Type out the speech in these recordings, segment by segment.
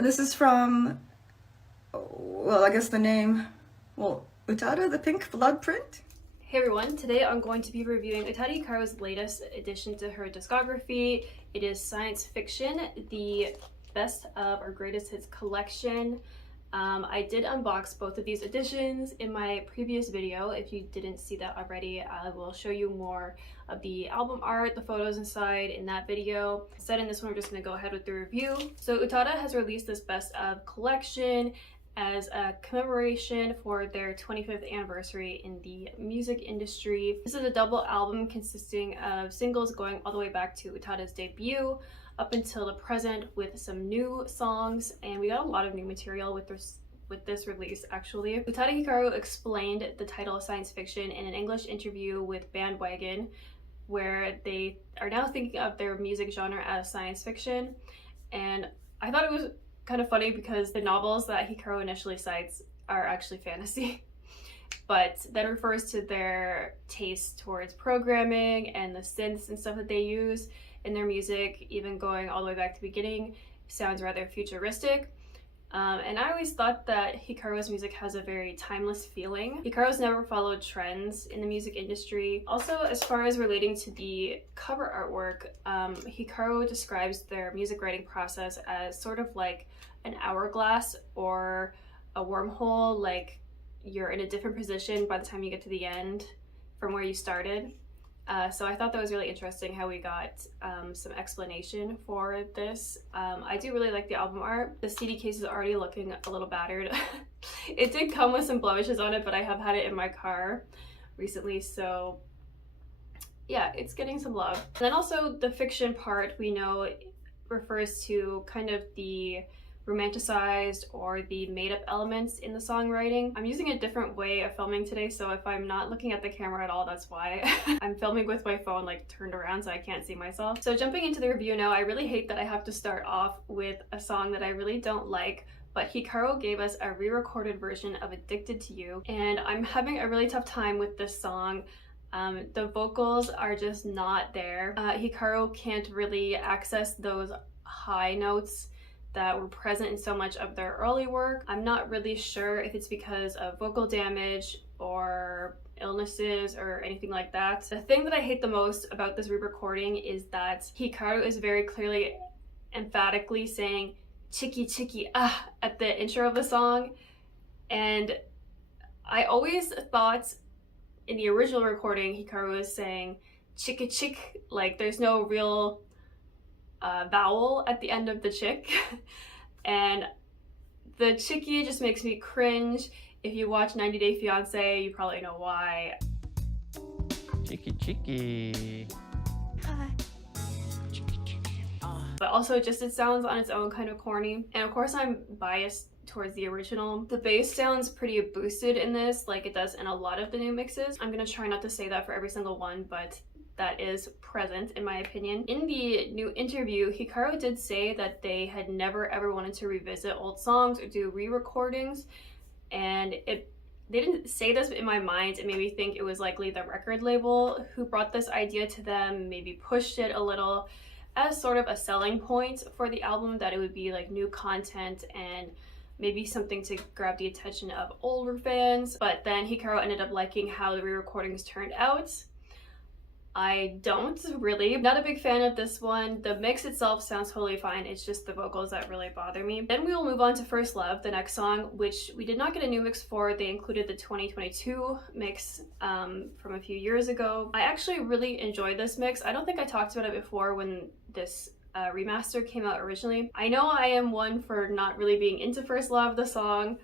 And this is from, well, I guess the name, well, Utada, the Pink Blood Print? Hey everyone, today I'm going to be reviewing Utada Hikaru's latest addition to her discography. It is science fiction, the best of or greatest hits collection. I did unbox both of these editions in my previous video. If you didn't see that already, I will show you more of the album art, the photos inside in that video. Instead, in this one, we're just going to go ahead with the review. So Utada has released this best of collection as a commemoration for their 25th anniversary in the music industry. This is a double album consisting of singles going all the way back to Utada's debut up until the present, with some new songs, and we got a lot of new material with this release actually. Utada Hikaru explained the title of science fiction in an English interview with Bandwagon, where they are now thinking of their music genre as science fiction, and I thought it was kind of funny because the novels that Hikaru initially cites are actually fantasy, but then refers to their taste towards programming and the synths and stuff that they use in their music, even going all the way back to the beginning, sounds rather futuristic. And I always thought that Hikaru's music has a very timeless feeling. Hikaru's never followed trends in the music industry. Also, as far as relating to the cover artwork, Hikaru describes their music writing process as sort of like an hourglass or a wormhole, like you're in a different position by the time you get to the end from where you started. So I thought that was really interesting how we got some explanation for this. I do really like the album art. The CD case is already looking a little battered. It did come with some blemishes on it, but I have had it in my car recently, so yeah, it's getting some love. And then also the fiction part, we know refers to kind of the romanticized or the made-up elements in the songwriting. I'm using a different way of filming today, so if I'm not looking at the camera at all, that's why. I'm filming with my phone like turned around so I can't see myself. So jumping into the review now, I really hate that I have to start off with a song that I really don't like, but Hikaru gave us a re-recorded version of Addicted to You, and I'm having a really tough time with this song. The vocals are just not there. Hikaru can't really access those high notes that were present in so much of their early work. I'm not really sure if it's because of vocal damage or illnesses or anything like that. The thing that I hate the most about this re-recording is that Hikaru is very clearly, emphatically saying "chicky chicky ah" at the intro of the song, and I always thought in the original recording Hikaru was saying "chicka chick," like there's no real vowel at the end of the chick, and the chicky just makes me cringe. If you watch 90 Day Fiancé, you probably know why. Chicky chicky. Hi. But also just it sounds on its own kind of corny, and of course I'm biased towards the original. The bass sounds pretty boosted in this, like it does in a lot of the new mixes. I'm gonna try not to say that for every single one, but that is present in my opinion. In the new interview, Hikaru did say that they had never ever wanted to revisit old songs or do re-recordings, and they didn't say this, but in my mind it made me think it was likely the record label who brought this idea to them, maybe pushed it a little as sort of a selling point for the album, that it would be like new content and maybe something to grab the attention of older fans. But then Hikaru ended up liking how the re-recordings turned out. I don't really. Not a big fan of this one. The mix itself sounds totally fine, it's just the vocals that really bother me. Then we will move on to First Love, the next song, which we did not get a new mix for. They included the 2022 mix from a few years ago. I actually really enjoyed this mix. I don't think I talked about it before when this remaster came out originally. I know I am one for not really being into First Love, the song.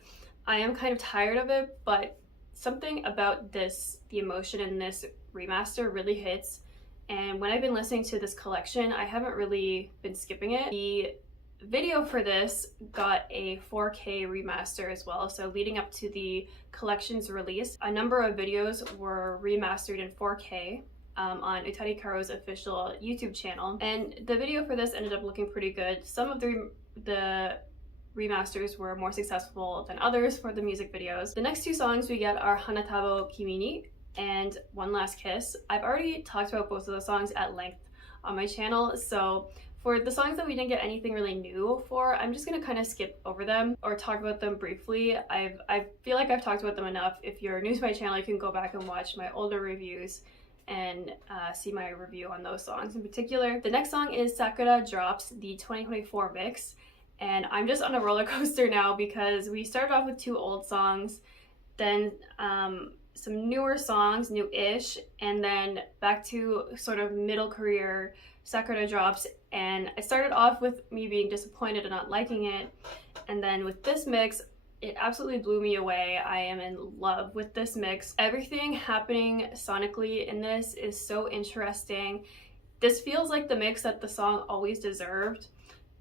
I am kind of tired of it, but something about this, the emotion in this remaster really hits, and when I've been listening to this collection, I haven't really been skipping it. The video for this got a 4K remaster as well, so leading up to the collection's release, a number of videos were remastered in 4K on Utada Hikaru's official YouTube channel, and the video for this ended up looking pretty good. Some of the remasters were more successful than others for the music videos. The next two songs we get are Hanatabo Kimi ni and One Last Kiss. I've already talked about both of those songs at length on my channel, so For the songs that we didn't get anything really new for, I'm just gonna kind of skip over them or talk about them briefly. I feel like I've talked about them enough. If you're new to my channel, you can go back and watch my older reviews and see my review on those songs in particular. The next song is Sakura Drops, the 2024 mix, and I'm just on a roller coaster now because we started off with 2 old songs, then some newer songs, new-ish, and then back to sort of middle career Sakura Drops. And I started off with me being disappointed and not liking it, and then with this mix, it absolutely blew me away. I am in love with this mix. Everything happening sonically in this is so interesting. This feels like the mix that the song always deserved,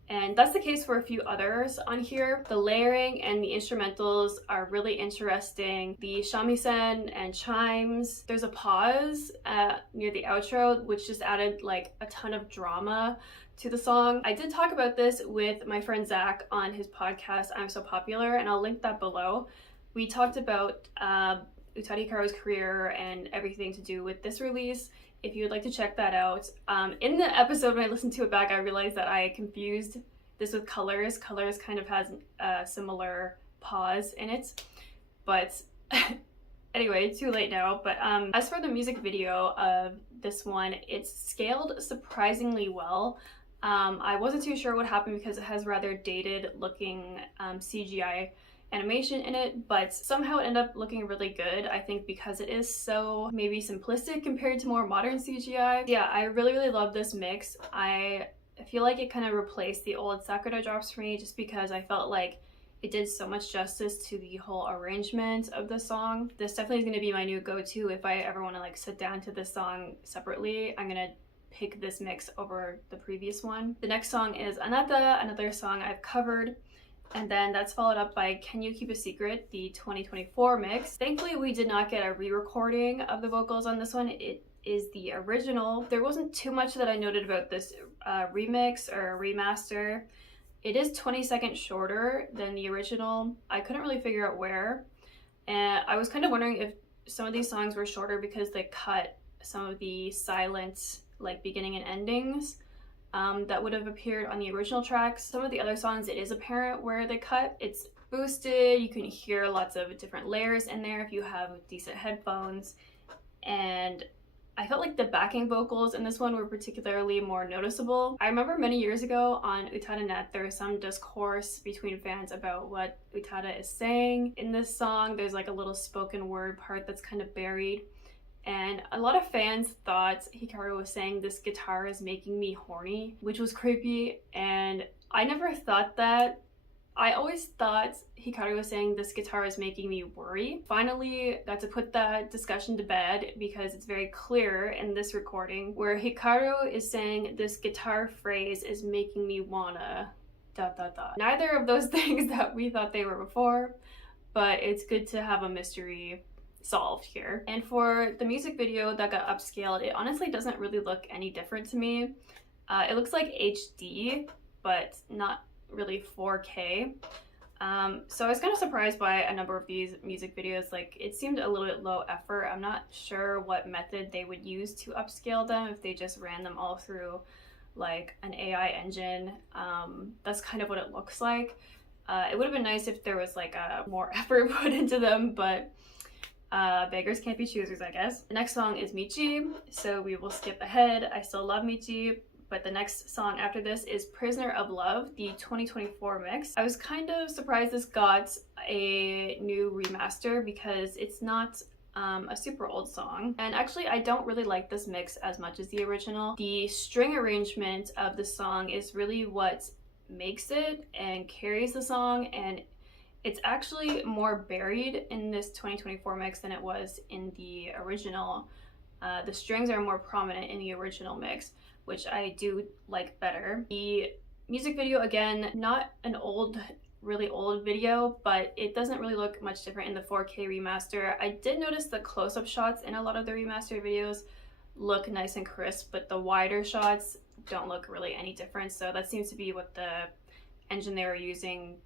and that's the case for a few others on here. The layering and the instrumentals are really interesting. The shamisen and chimes. There's a pause near the outro, which just added like a ton of drama to the song. I did talk about this with my friend Zach on his podcast, I'm So Popular, and I'll link that below. We talked about Utada Hikaru's career and everything to do with this release, if you would like to check that out. In the episode, when I listened to it back, I realized that I confused this with Colors. Colors kind of has a similar pause in it, but anyway, too late now. But as for the music video of this one, it's scaled surprisingly well. I wasn't too sure what happened because it has rather dated looking CGI animation in it, but somehow it ended up looking really good. I think because it is so maybe simplistic compared to more modern CGI. Yeah, I really love this mix. I feel like it kind of replaced the old Sakura Drops for me just because I felt like it did so much justice to the whole arrangement of the song. This definitely is going to be my new go-to if I ever want to like sit down to this song separately. I'm gonna pick this mix over the previous one. The next song is Anata, another song I've covered. And then that's followed up by Can You Keep a Secret, the 2024 mix. Thankfully, we did not get a re-recording of the vocals on this one. It is the original. There wasn't too much that I noted about this remix or remaster. It is 20 seconds shorter than the original. I couldn't really figure out where. And I was kind of wondering if some of these songs were shorter because they cut some of the silent like beginning and endings that would have appeared on the original tracks. Some of the other songs, it is apparent where they cut. It's boosted, you can hear lots of different layers in there if you have decent headphones, and I felt like the backing vocals in this one were particularly more noticeable. I remember many years ago on Utada.net there was some discourse between fans about what Utada is saying in this song. There's like a little spoken word part that's kind of buried. And a lot of fans thought Hikaru was saying this guitar is making me horny, which was creepy, and I never thought that. I always thought Hikaru was saying this guitar is making me worry. Finally got to put that discussion to bed because it's very clear in this recording where Hikaru is saying this guitar phrase is making me wanna ... Neither of those things that we thought they were before, but it's good to have a mystery solved here. And for the music video that got upscaled, it honestly doesn't really look any different to me. It looks like HD, but not really 4K. So I was kind of surprised by a number of these music videos. Like, it seemed a little bit low effort. I'm not sure what method they would use to upscale them, if they just ran them all through like an AI engine. That's kind of what it looks like. It would have been nice if there was like a more effort put into them, but beggars can't be choosers, I guess. The next song is Michi, so we will skip ahead. I still love Michi, but the next song after this is Prisoner of Love, the 2024 mix. I was kind of surprised this got a new remaster because it's not a super old song. And actually, I don't really like this mix as much as the original. The string arrangement of the song is really what makes it and carries the song, and it's actually more buried in this 2024 mix than it was in the original. The strings are more prominent in the original mix, which I do like better. The music video, again, not an old, really old video, but it doesn't really look much different in the 4K remaster. I did notice the close-up shots in a lot of the remastered videos look nice and crisp, but the wider shots don't look really any different, so that seems to be what the engine they were using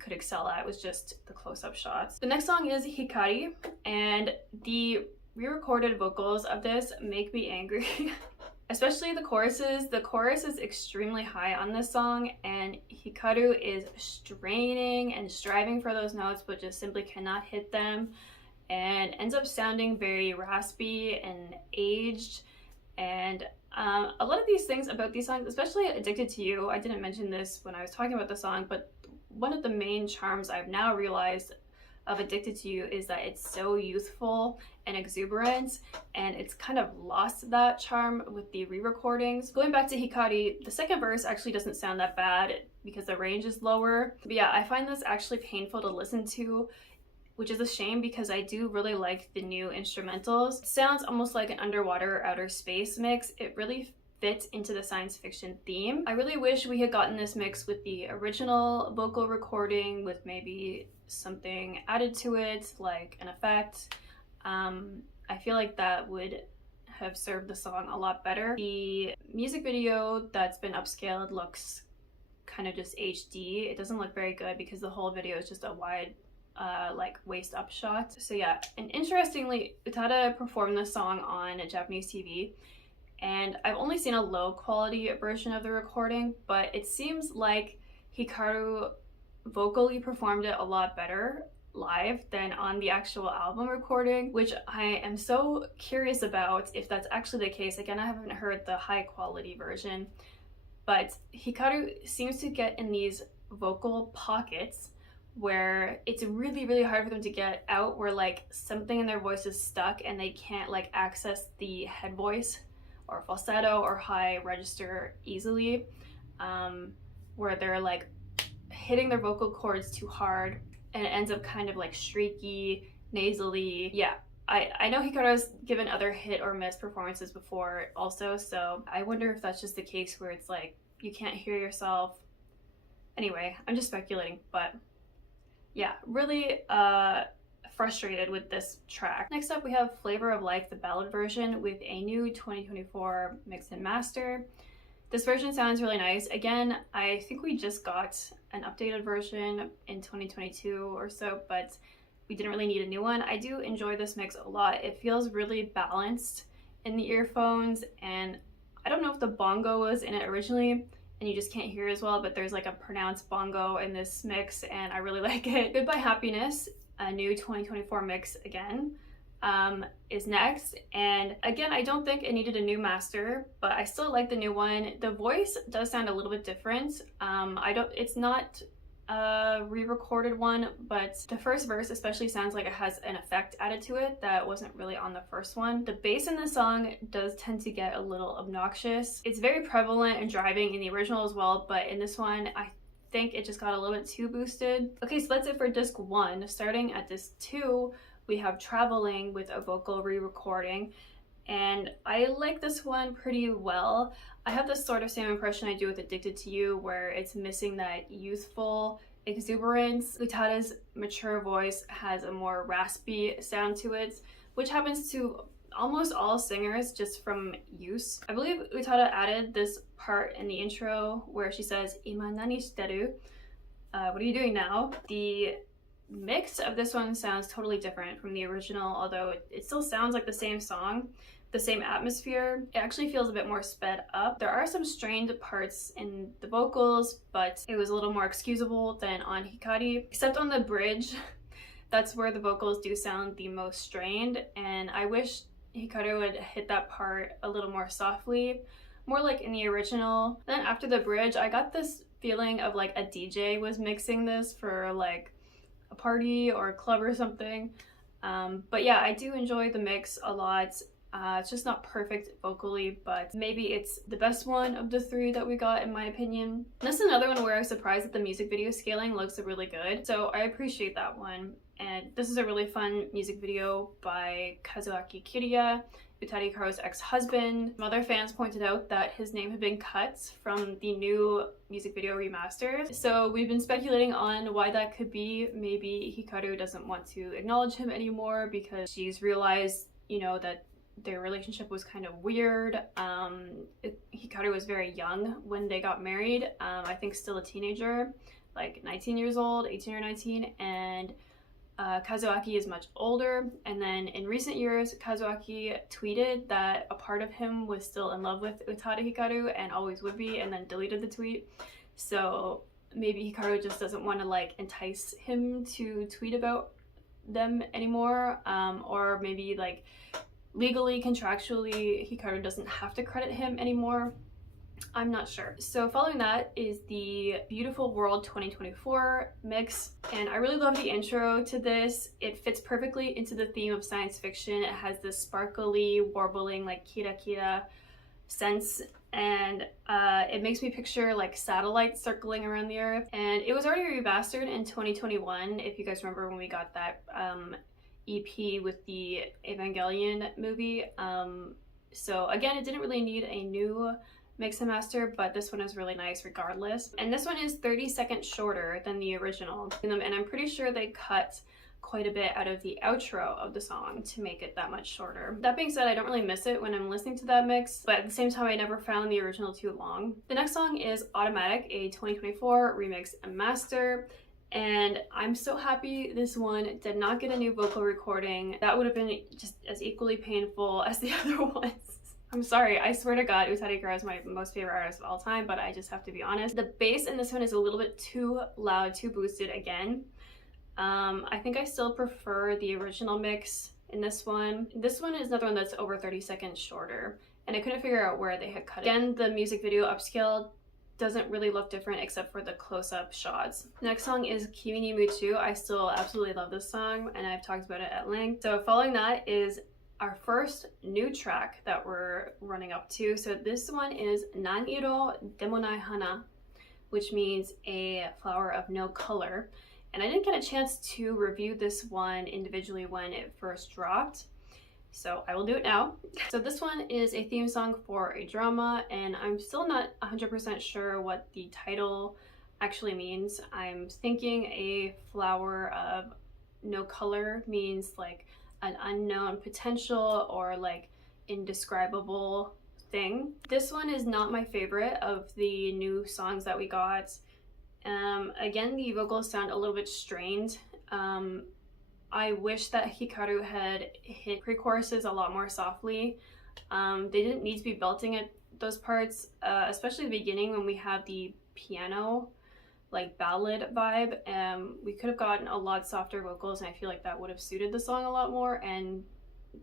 could excel at, was just the close-up shots. The next song is Hikari, and the re-recorded vocals of this make me angry. especially the choruses. The chorus is extremely high on this song, and Hikaru is straining and striving for those notes, but just simply cannot hit them, and ends up sounding very raspy and aged. And a lot of these things about these songs, especially Addicted to You, I didn't mention this when I was talking about the song, but one of the main charms I've now realized of Addicted to You is that it's so youthful and exuberant, and it's kind of lost that charm with the re-recordings. Going back to Hikari, the second verse actually doesn't sound that bad because the range is lower. But yeah, I find this actually painful to listen to, which is a shame because I do really like the new instrumentals. It sounds almost like an underwater outer space mix. It really fits into the science fiction theme. I really wish we had gotten this mix with the original vocal recording with maybe something added to it, like an effect. I feel like that would have served the song a lot better. The music video that's been upscaled looks kind of just HD. It doesn't look very good because the whole video is just a wide like waist up shot. So yeah, and interestingly, Utada performed this song on Japanese TV, and I've only seen a low quality version of the recording, but it seems like Hikaru vocally performed it a lot better live than on the actual album recording, which I am so curious about if that's actually the case. Again, I haven't heard the high quality version, but Hikaru seems to get in these vocal pockets where it's really, really hard for them to get out, where like something in their voice is stuck and they can't like access the head voice or falsetto or high register easily, where they're like hitting their vocal cords too hard and it ends up kind of like streaky, nasally. Yeah, I know Hikaru's given other hit or miss performances before also, so I wonder if that's just the case where it's like you can't hear yourself. Anyway, I'm just speculating, but yeah, really frustrated with this track. Next up we have Flavor of Life, the ballad version, with a new 2024 mix and master. This version sounds really nice. Again, I think we just got an updated version in 2022 or so, but we didn't really need a new one. I do enjoy this mix a lot. It feels really balanced in the earphones, and I don't know if the bongo was in it originally and you just can't hear as well, but there's like a pronounced bongo in this mix and I really like it. Goodbye Happiness, a new 2024 mix again, is next. And again, I don't think it needed a new master, but I still like the new one. The voice does sound a little bit different. It's not a re-recorded one, but the first verse especially sounds like it has an effect added to it that wasn't really on the first one. The bass in the song does tend to get a little obnoxious. It's very prevalent and driving in the original as well, but in this one, I think it just got a little bit too boosted. Okay, so that's it for disc 1. Starting at disc 2, we have Traveling with a vocal re-recording, and I like this one pretty well. I have this sort of same impression I do with Addicted to You, where it's missing that youthful exuberance. Utada's mature voice has a more raspy sound to it, which happens to almost all singers just from use. I believe Utada added this part in the intro where she says, "Ima nani shiteru?" What are you doing now? The mix of this one sounds totally different from the original, although it still sounds like the same song, the same atmosphere. It actually feels a bit more sped up. There are some strained parts in the vocals, but it was a little more excusable than on Hikari, except on the bridge. That's where the vocals do sound the most strained, and I wish Hikaru would hit that part a little more softly, more like in the original. Then after the bridge, I got this feeling of like a DJ was mixing this for like a party or a club or something. But yeah, I do enjoy the mix a lot. It's just not perfect vocally, but maybe it's the best one of the 3 that we got in my opinion. This is another one where I was surprised that the music video scaling looks really good, so I appreciate that one. And this is a really fun music video by Kazuaki Kiriya, Utada Hikaru's ex-husband. Some other fans pointed out that his name had been cut from the new music video remasters, so we've been speculating on why that could be. Maybe Hikaru doesn't want to acknowledge him anymore because she's realized, you know, that their relationship was kind of weird. Hikaru was very young when they got married, I think still a teenager, like 19 years old, 18 or 19, and Kazuaki is much older, and then in recent years, Kazuaki tweeted that a part of him was still in love with Utada Hikaru and always would be, and then deleted the tweet. So maybe Hikaru just doesn't want to like entice him to tweet about them anymore, or maybe like legally, contractually, Hikaru doesn't have to credit him anymore. I'm not sure. So following that is the Beautiful World 2024 mix, and I really love the intro to this. It fits perfectly into the theme of science fiction. It has this sparkly, warbling, like kira kira sense, and it makes me picture like satellites circling around the earth. And it was already remastered in 2021, if you guys remember when we got that EP with the Evangelion movie. So again, it didn't really need a new mix and master, but this one is really nice regardless. And this one is 30 seconds shorter than the original, and I'm pretty sure they cut quite a bit out of the outro of the song to make it that much shorter. That being said, I don't really miss it when I'm listening to that mix, but at the same time, I never found the original too long. The next song is Automatic, a 2024 remix and master. And I'm so happy this one did not get a new vocal recording. That would have been just as equally painful as the other ones. I'm sorry, I swear to God, Utada Hikaru is my most favorite artist of all time, but I just have to be honest. The bass in this one is a little bit too loud, too boosted again. I think I still prefer the original mix in this one. This one is another one that's over 30 seconds shorter, and I couldn't figure out where they had cut it. Again, the music video upscale doesn't really look different except for the close-up shots. Next song is Kimi ni Muchu. I still absolutely love this song, and I've talked about it at length. So following that is our first new track that we're running up to. So this one is Naniro Demonai Hana, which means a flower of no color. And I didn't get a chance to review this one individually when it first dropped, so I will do it now. So this one is a theme song for a drama, and I'm still not 100% sure what the title actually means. I'm thinking a flower of no color means like an unknown potential or like indescribable thing. This one is not my favorite of the new songs that we got. Again, the vocals sound a little bit strained. I wish that Hikaru had hit pre-choruses a lot more softly. They didn't need to be belting at those parts, especially the beginning when we have the piano like ballad vibe. We could have gotten a lot softer vocals, and I feel like that would have suited the song a lot more and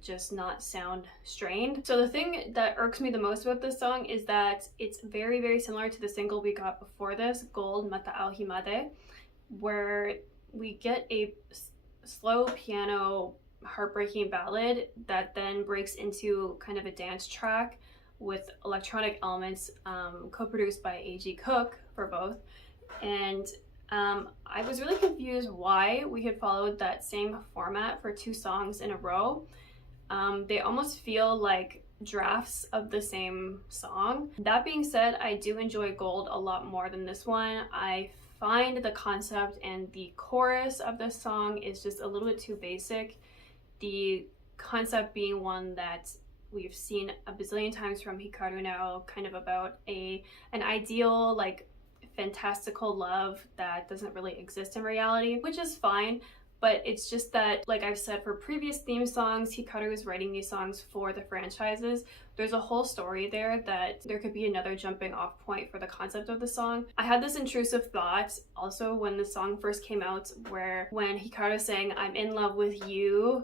just not sound strained. So the thing that irks me the most about this song is that it's very, very similar to the single we got before this, Gold Mata ao Himade, where we get a slow piano heartbreaking ballad that then breaks into kind of a dance track with electronic elements, co-produced by A.G. Cook for both. And I was really confused why we had followed that same format for two songs in a row. They almost feel like drafts of the same song. That being said, I do enjoy Gold a lot more than this one. I find the concept and the chorus of this song is just a little bit too basic. The concept being one that we've seen a bazillion times from Hikaru now, kind of about an ideal, like, fantastical love that doesn't really exist in reality, which is fine. But it's just that, like I've said for previous theme songs, Hikaru is writing these songs for the franchises. There's a whole story there that there could be another jumping off point for the concept of the song. I had this intrusive thought also when the song first came out, where when Hikaru sang "I'm in love with you,"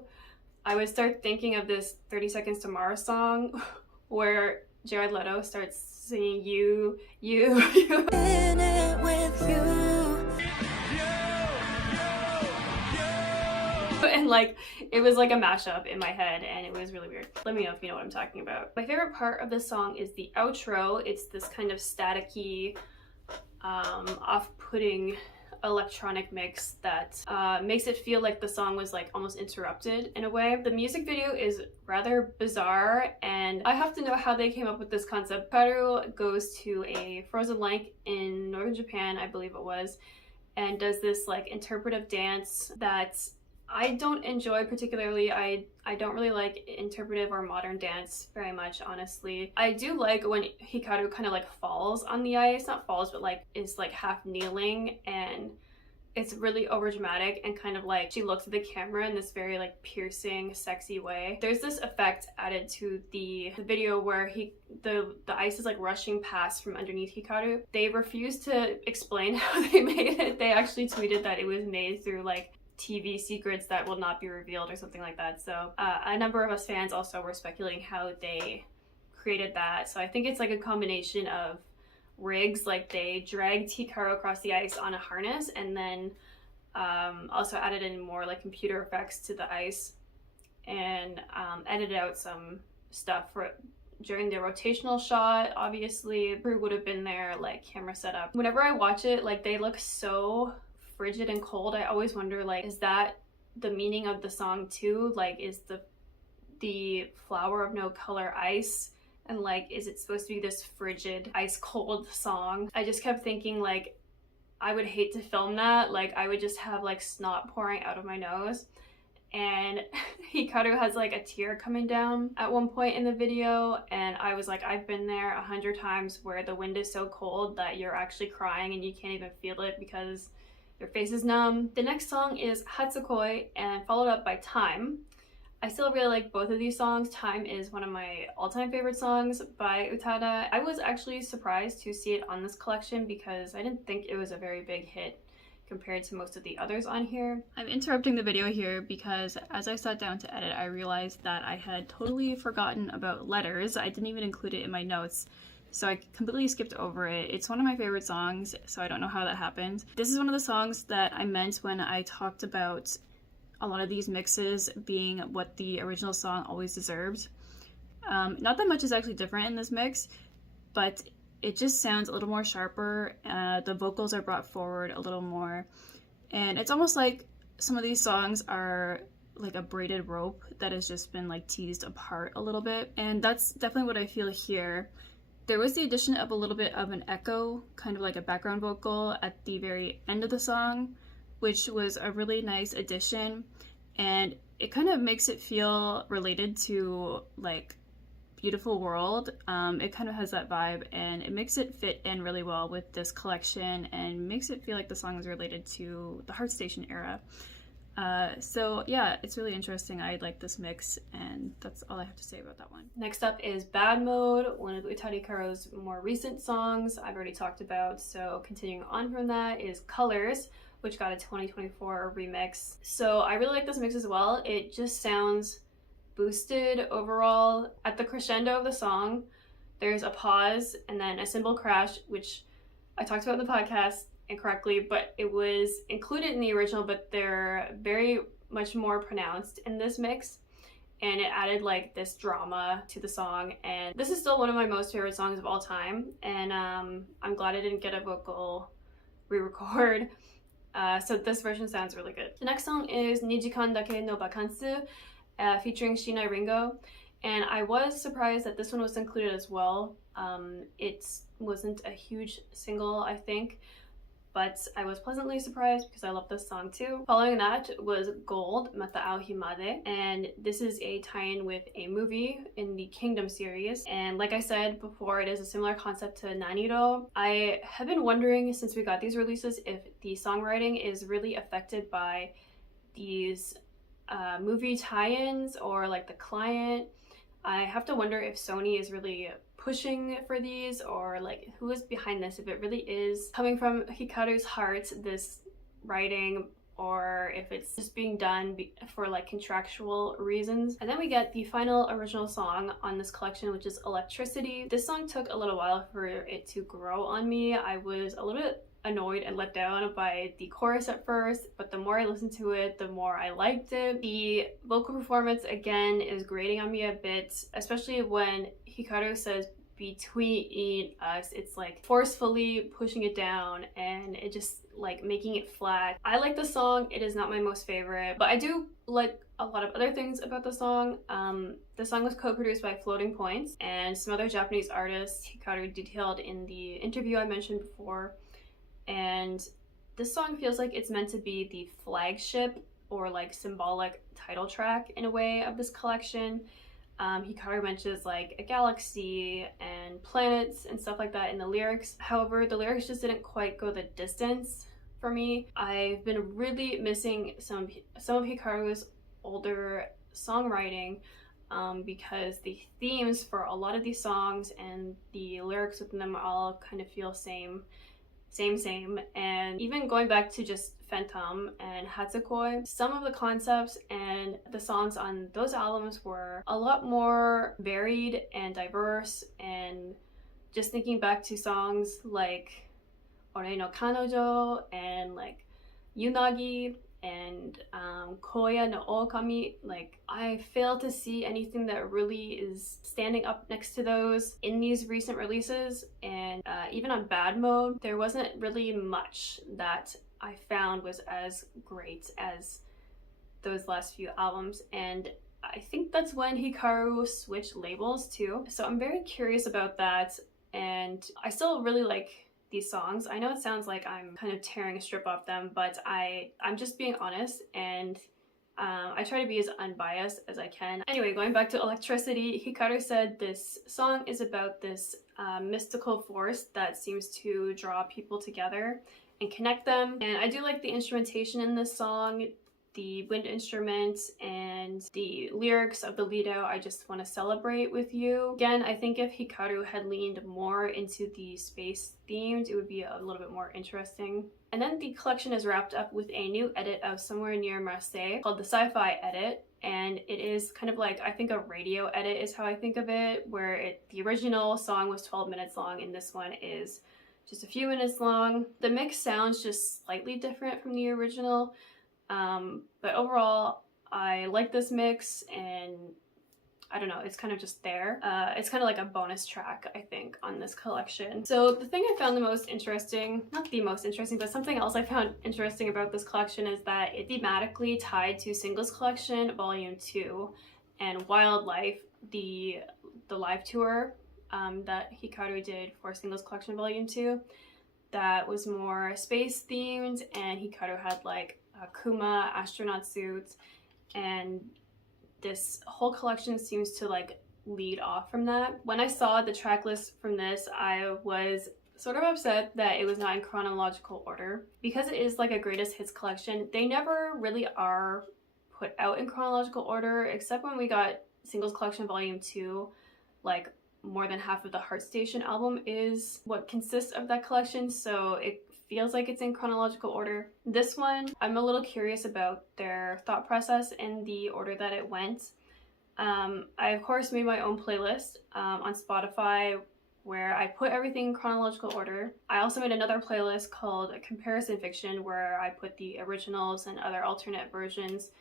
I would start thinking of this 30 Seconds to Mars song where Jared Leto starts singing you. In it with you. And like, it was like a mashup in my head, and it was really weird. Let me know if you know what I'm talking about. My favorite part of this song is the outro. It's this kind of staticky, off-putting electronic mix that makes it feel like the song was like almost interrupted in a way. The music video is rather bizarre, and I have to know how they came up with this concept. Hikaru goes to a frozen lake in northern Japan, I believe it was, and does this like interpretive dance that I don't enjoy particularly. I don't really like interpretive or modern dance very much, honestly. I do like when Hikaru kind of like falls on the ice, not falls, but like is like half kneeling and it's really overdramatic and kind of like she looks at the camera in this very like piercing, sexy way. There's this effect added to the video where the ice is like rushing past from underneath Hikaru. They refuse to explain how they made it. They actually tweeted that it was made through like TV secrets that will not be revealed or something like that. So a number of us fans also were speculating how they created that. So I think it's like a combination of rigs, like they dragged Hikaru across the ice on a harness and then also added in more like computer effects to the ice and edited out some stuff for during the rotational shot. Obviously crew would have been there, like camera setup. Whenever I watch it, like they look so frigid and cold. I always wonder, like, is that the meaning of the song too? Like, is the flower of no color ice? And like, is it supposed to be this frigid, ice cold song? I just kept thinking like, I would hate to film that. Like I would just have like snot pouring out of my nose. And Hikaru has like a tear coming down at one point in the video. And I was like, I've been there 100 times where the wind is so cold that you're actually crying and you can't even feel it because your face is numb. The next song is Hatsukoi and followed up by Time. I still really like both of these songs. Time is one of my all-time favorite songs by Utada. I was actually surprised to see it on this collection because I didn't think it was a very big hit compared to most of the others on here. I'm interrupting the video here because as I sat down to edit, I realized that I had totally forgotten about Letters. I didn't even include it in my notes, so I completely skipped over it. It's one of my favorite songs, so I don't know how that happened. This is one of the songs that I meant when I talked about a lot of these mixes being what the original song always deserved. Not that much is actually different in this mix, but it just sounds a little more sharper. The vocals are brought forward a little more. And it's almost like some of these songs are like a braided rope that has just been like teased apart a little bit. And that's definitely what I feel here. There was the addition of a little bit of an echo, kind of like a background vocal at the very end of the song, which was a really nice addition, and it kind of makes it feel related to like Beautiful World. It kind of has that vibe, and it makes it fit in really well with this collection and makes it feel like the song is related to the Heartstation era. So yeah, it's really interesting. I like this mix, and that's all I have to say about that one. Next up is Bad Mode, one of Utada Hikaru's more recent songs I've already talked about. So continuing on from that is Colors, which got a 2024 remix. So I really like this mix as well. It just sounds boosted overall. At the crescendo of the song, there's a pause and then a cymbal crash, which I talked about in the podcast incorrectly, but it was included in the original, but they're very much more pronounced in this mix, and it added like this drama to the song. And this is still one of my most favorite songs of all time, and I'm glad I didn't get a vocal re-record. So this version sounds really good. The next song is Nijikan Dake no Bakansu, featuring Shinai Ringo, and I was surprised that this one was included as well. It wasn't a huge single, I think, but I was pleasantly surprised because I love this song too. Following that was Gold, Mata ao Himade, and this is a tie-in with a movie in the Kingdom series. And like I said before, it is a similar concept to Naniro. I have been wondering since we got these releases if the songwriting is really affected by these movie tie-ins or like the client. I have to wonder if Sony is really pushing for these, or like who is behind this, if it really is coming from Hikaru's heart, this writing, or if it's just being done for like contractual reasons. And then we get the final original song on this collection, which is Electricity. This song took a little while for it to grow on me. I was a little bit annoyed and let down by the chorus at first, but the more I listened to it, the more I liked it. The vocal performance again is grating on me a bit, especially when Hikaru says between us. It's like forcefully pushing it down and it just like making it flat. I like the song. It is not my most favorite, but I do like a lot of other things about the song. The song was co-produced by Floating Points and some other Japanese artists Hikaru detailed in the interview I mentioned before. And this song feels like it's meant to be the flagship or like symbolic title track in a way of this collection. Hikaru mentions like a galaxy and planets and stuff like that in the lyrics. However, the lyrics just didn't quite go the distance for me. I've been really missing some of Hikaru's older songwriting because the themes for a lot of these songs and the lyrics within them all kind of feel same, and even going back to just Phantom and Hatsukoi, some of the concepts and the songs on those albums were a lot more varied and diverse. And just thinking back to songs like Ore no Kanojo and like Yunagi and Koya no Okami, like I fail to see anything that really is standing up next to those in these recent releases. And even on Bad Mode, there wasn't really much that I found was as great as those last few albums. And I think that's when Hikaru switched labels too. So I'm very curious about that. And I still really like these songs. I know it sounds like I'm kind of tearing a strip off them, but I'm just being honest, and I try to be as unbiased as I can. Anyway, going back to Electricity, Hikaru said this song is about this mystical force that seems to draw people together and connect them. And I do like the instrumentation in this song, the wind instruments, and the lyrics of the lead out, I just want to celebrate with you. Again, I think if Hikaru had leaned more into the space themed, it would be a little bit more interesting. And then the collection is wrapped up with a new edit of Somewhere Near Marseille called the Sci-Fi Edit. And it is kind of like, I think a radio edit is how I think of it, where the original song was 12 minutes long and this one is just a few minutes long. The mix sounds just slightly different from the original. But overall, I like this mix, and I don't know, it's kind of just there. It's kind of like a bonus track, I think, on this collection. So the thing I found the most interesting, not the most interesting, but something else I found interesting about this collection is that it's thematically tied to Singles Collection Volume 2 and Wildlife, the live tour that Hikaru did for Singles Collection Volume 2. That was more space themed, and Hikaru had like Kuma astronaut suits, and this whole collection seems to like lead off from that. When I saw the track list from this, I was sort of upset that it was not in chronological order. Because it is like a greatest hits collection, they never really are put out in chronological order, except when we got Singles Collection Volume 2, like more than half of the Heart Station album is what consists of that collection, so it feels like it's in chronological order. This one, I'm a little curious about their thought process in the order that it went. I of course made my own playlist on Spotify where I put everything in chronological order. I also made another playlist called Comparison Fiction where I put the originals and other alternate versions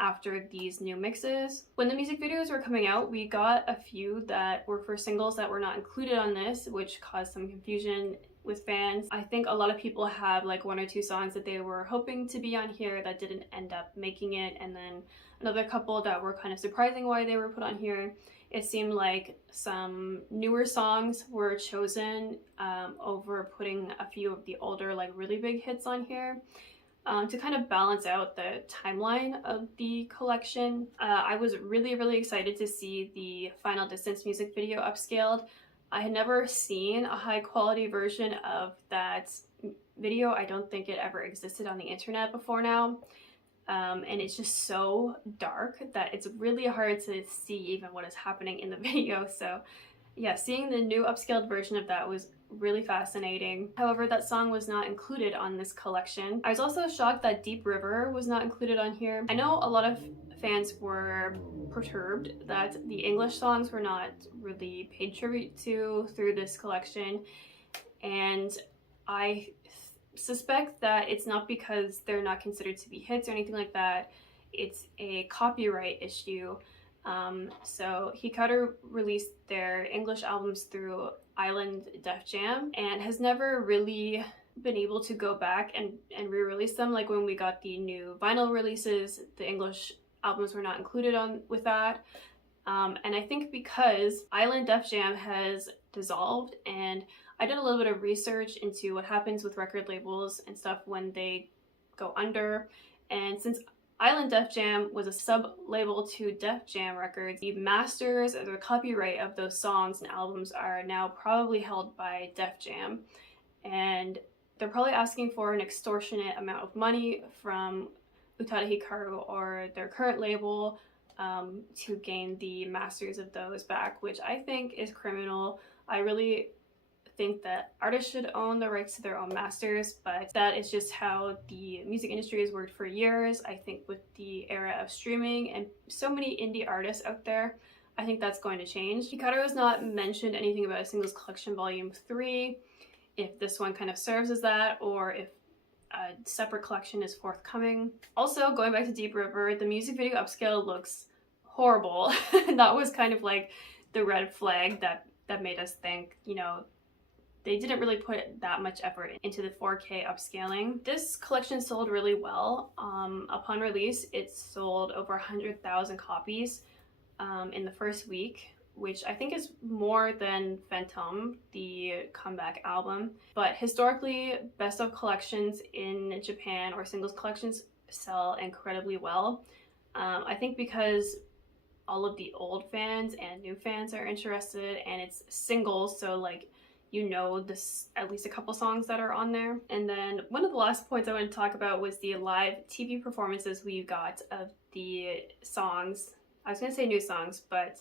after these new mixes. When the music videos were coming out, we got a few that were for singles that were not included on this, which caused some confusion with fans. I think a lot of people have like one or two songs that they were hoping to be on here that didn't end up making it, and then another couple that were kind of surprising why they were put on here. It seemed like some newer songs were chosen over putting a few of the older like really big hits on here. To kind of balance out the timeline of the collection. I was really excited to see the Final Distance music video upscaled. I had never seen a high quality version of that video. I don't think it ever existed on the internet before now. And it's just so dark that it's really hard to see even what is happening in the video. So yeah, seeing the new upscaled version of that was really fascinating. However, that song was not included on this collection. I was also shocked that Deep River was not included on here. I know a lot of fans were perturbed that the English songs were not really paid tribute to through this collection, and I suspect that it's not because they're not considered to be hits or anything like that. It's a copyright issue. So Hikaru released their English albums through Island Def Jam and has never really been able to go back and re-release them. Like when we got the new vinyl releases, the English albums were not included on with that. And I think because Island Def Jam has dissolved, and I did a little bit of research into what happens with record labels and stuff when they go under, and since Island Def Jam was a sub-label to Def Jam Records, the masters or the copyright of those songs and albums are now probably held by Def Jam. And they're probably asking for an extortionate amount of money from Utada Hikaru or their current label to gain the masters of those back, which I think is criminal. I really think that artists should own the rights to their own masters, but that is just how the music industry has worked for years. I think with the era of streaming and so many indie artists out there, I think that's going to change. Hikaru has not mentioned anything about a singles collection volume 3, if this one kind of serves as that, or if a separate collection is forthcoming. Also, going back to Deep River, the music video upscale looks horrible. That was kind of like the red flag that made us think, you know, they didn't really put that much effort into the 4K upscaling. This collection sold really well. Upon release, it sold over 100,000 copies in the first week, which I think is more than Phantom, the comeback album. But historically, best of collections in Japan or singles collections sell incredibly well. I think because all of the old fans and new fans are interested, and it's singles, so like, you know, this at least a couple songs that are on there. And then one of the last points I want to talk about was the live TV performances we got of the songs. I was gonna say new songs, but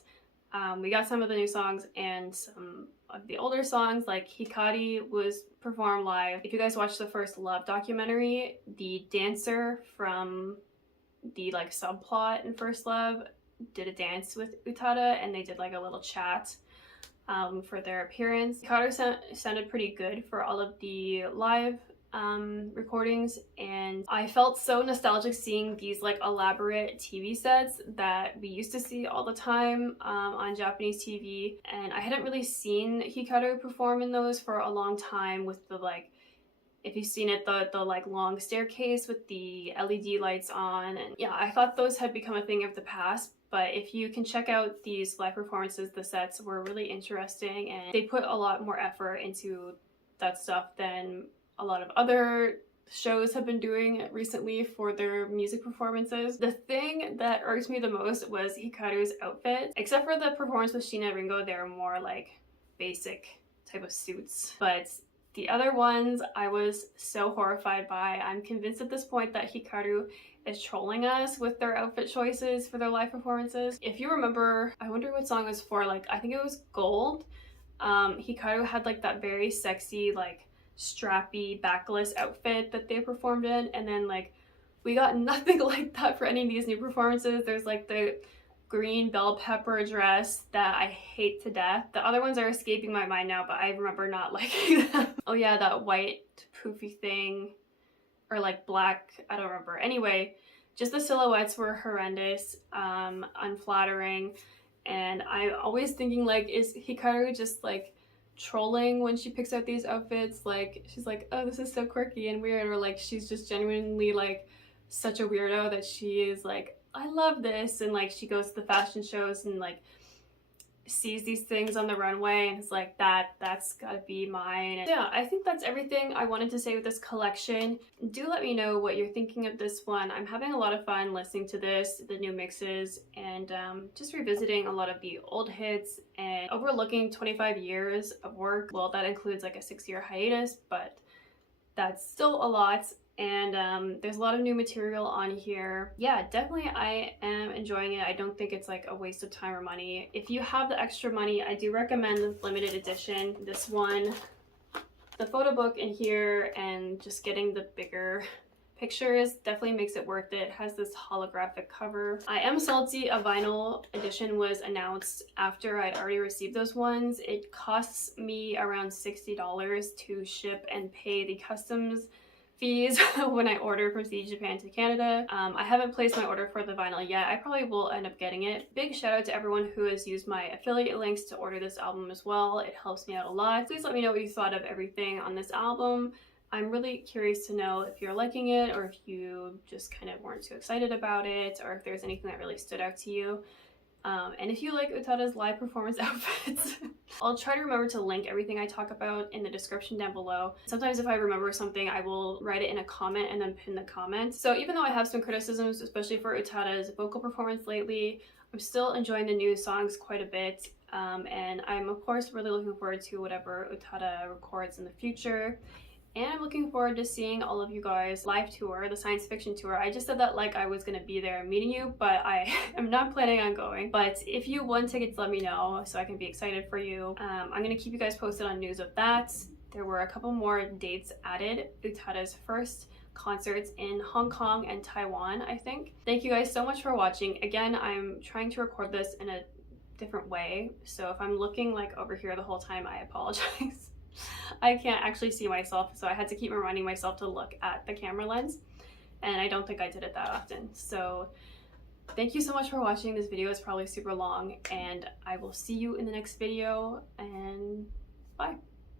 we got some of the new songs and some of the older songs, like Hikari was performed live. If you guys watched the first Love documentary, the dancer from the like subplot in First Love did a dance with Utada, and they did like a little chat for their appearance. Hikaru sounded pretty good for all of the live recordings, and I felt so nostalgic seeing these like elaborate TV sets that we used to see all the time on Japanese TV, and I hadn't really seen Hikaru perform in those for a long time with the like, if you've seen it, the like long staircase with the LED lights on, and yeah, I thought those had become a thing of the past. But if you can check out these live performances, the sets were really interesting, and they put a lot more effort into that stuff than a lot of other shows have been doing recently for their music performances. The thing that irked me the most was Hikaru's outfit. Except for the performance with Sheena and Ringo, they're more like basic type of suits. But the other ones I was so horrified by. I'm convinced at this point that Hikaru is trolling us with their outfit choices for their live performances. If you remember, I wonder what song it was for, like I think it was Gold. Hikaru had like that very sexy like strappy backless outfit that they performed in, and then like we got nothing like that for any of these new performances. There's like the green bell pepper dress that I hate to death. The other ones are escaping my mind now, but I remember not liking them. Oh yeah, that white poofy thing, or like black, I don't remember. Anyway, just the silhouettes were horrendous, unflattering, and I'm always thinking like, is Hikaru just like trolling when she picks out these outfits? Like she's like, oh, this is so quirky and weird, or like she's just genuinely like such a weirdo that she is like, I love this, and like she goes to the fashion shows and like sees these things on the runway and it's like, that's gotta be mine. And yeah, I think that's everything I wanted to say with this collection. Do let me know what you're thinking of this one. I'm having a lot of fun listening to this, the new mixes, and just revisiting a lot of the old hits and overlooking 25 years of work. Well, that includes like a 6-year hiatus, but that's still a lot. And there's a lot of new material on here. Yeah, definitely I am enjoying it. I don't think it's like a waste of time or money. If you have the extra money, I do recommend the limited edition. This one, the photo book in here, and just getting the bigger pictures definitely makes it worth it. It has this holographic cover. I am salty a vinyl edition was announced after I'd already received those ones. It costs me around $60 to ship and pay the customs fees when I order from CD Japan to Canada. I haven't placed my order for the vinyl yet. I probably will end up getting it. Big shout out to everyone who has used my affiliate links to order this album as well. It helps me out a lot. Please let me know what you thought of everything on this album. I'm really curious to know if you're liking it, or if you just kind of weren't too excited about it, or if there's anything that really stood out to you. And if you like Utada's live performance outfits, I'll try to remember to link everything I talk about in the description down below. Sometimes if I remember something, I will write it in a comment and then pin the comment. So even though I have some criticisms, especially for Utada's vocal performance lately, I'm still enjoying the new songs quite a bit. And I'm of course really looking forward to whatever Utada records in the future. And I'm looking forward to seeing all of you guys live tour, the science fiction tour. I just said that like I was gonna be there meeting you, but I am not planning on going. But if you won tickets, let me know so I can be excited for you. I'm gonna keep you guys posted on news of that. There were a couple more dates added. Utada's first concerts in Hong Kong and Taiwan, I think. Thank you guys so much for watching. Again, I'm trying to record this in a different way, so if I'm looking like over here the whole time, I apologize. I can't actually see myself, so I had to keep reminding myself to look at the camera lens, and I don't think I did it that often. So thank you so much for watching. This video is probably super long, and I will see you in the next video, and bye.